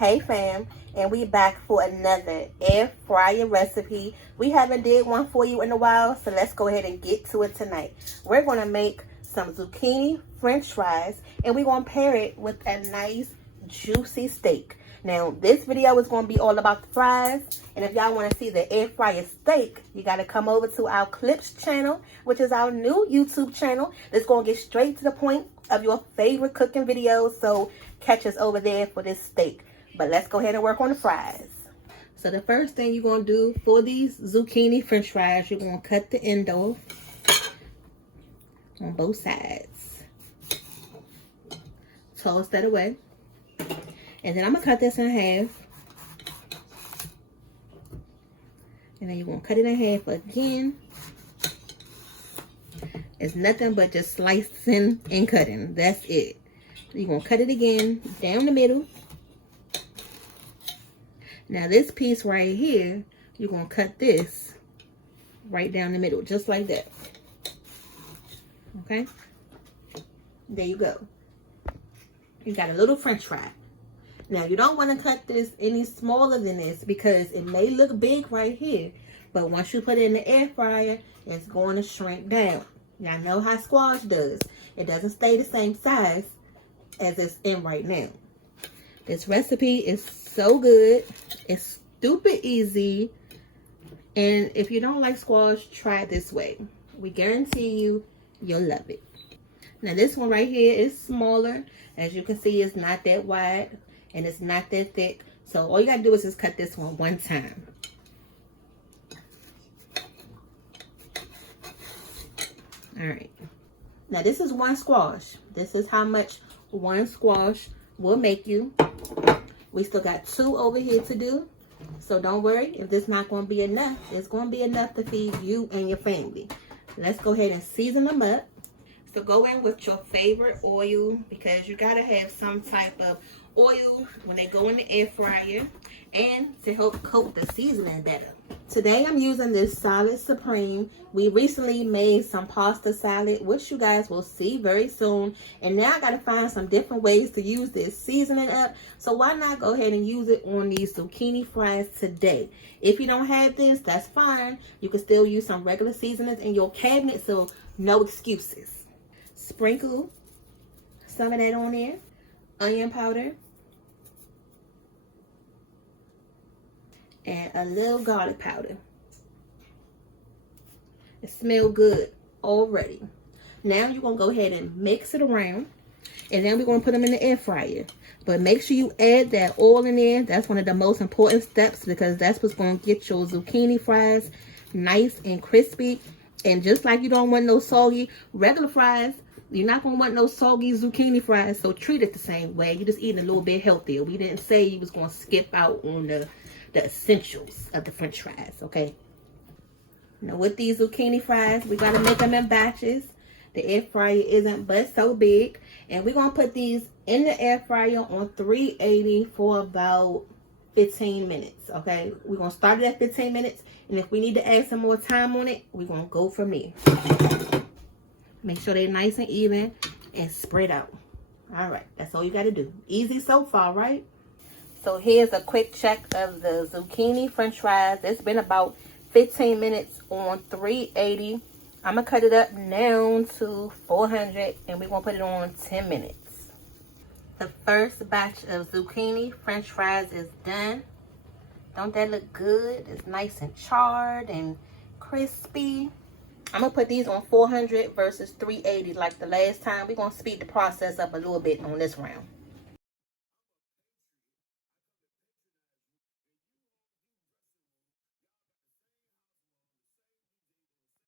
Hey fam, and we back for another air fryer recipe. We haven't did one for you in a while, so let's go ahead and get to it tonight. We're gonna make some zucchini french fries, and we're gonna pair it with a nice juicy steak. Now this video is gonna be all about the fries, and if y'all wanna see the air fryer steak, you gotta come over to our clips channel, which is our new YouTube channel. That's gonna get straight to the point of your favorite cooking videos, so catch us over there for this steak. But let's go ahead and work on the fries. So the first thing you're going to do for these zucchini french fries, you're going to cut the end off on both sides. Toss that away. And then I'm going to cut this in half. And then you're going to cut it in half again. It's nothing but just slicing and cutting. That's it. You're going to cut it again down the middle. Now this piece right here, you're going to cut this right down the middle, just like that. Okay? There you go. You got a little french fry. Now you don't want to cut this any smaller than this because it may look big right here. But once you put it in the air fryer, it's going to shrink down. Now I know how squash does. It doesn't stay the same size as it's in right now. This recipe is so good. It's stupid easy. And if you don't like squash, try it this way. We guarantee you'll love it. Now this one right here is smaller. As you can see, it's not that wide and it's not that thick. So all you gotta do is just cut this one time. All right. Now this is one squash. This is how much one squash will make you. We still got 2 over here to do. So don't worry if this not going to be enough. It's going to be enough to feed you and your family. Let's go ahead and season them up. So go in with your favorite oil because you got to have some type of oil when they go in the air fryer and to help coat the seasoning better. Today I'm using this Salad Supreme. We recently made some pasta salad, which you guys will see very soon. And now I got to find some different ways to use this seasoning up. So why not go ahead and use it on these zucchini fries today? If you don't have this, that's fine. You can still use some regular seasonings in your cabinet, so no excuses. Sprinkle some of that on there. Onion powder. And a little garlic powder. It smells good already. Now you're going to go ahead and mix it around. And then we're going to put them in the air fryer. But make sure you add that oil in there. That's one of the most important steps because that's what's going to get your zucchini fries nice and crispy. And just like you don't want no soggy regular fries, you're not going to want no soggy zucchini fries. So treat it the same way. You're just eating a little bit healthier. We didn't say you was going to skip out on the essentials of the french fries, okay? Now with these zucchini fries, we got to make them in batches. The air fryer isn't but so big. And we're going to put these in the air fryer on 380 for about 15 minutes, okay? We're going to start it at 15 minutes. And if we need to add some more time on it, we're going to go from there. Make sure they're nice and even and spread out. All right, that's all you got to do. Easy so far, right? So here's a quick check of the zucchini french fries. It's been about 15 minutes on 380. I'm going to cut it up down to 400 and we're going to put it on 10 minutes. The first batch of zucchini french fries is done. Don't that look good? It's nice and charred and crispy. I'm going to put these on 400 versus 380 like the last time. We're going to speed the process up a little bit on this round.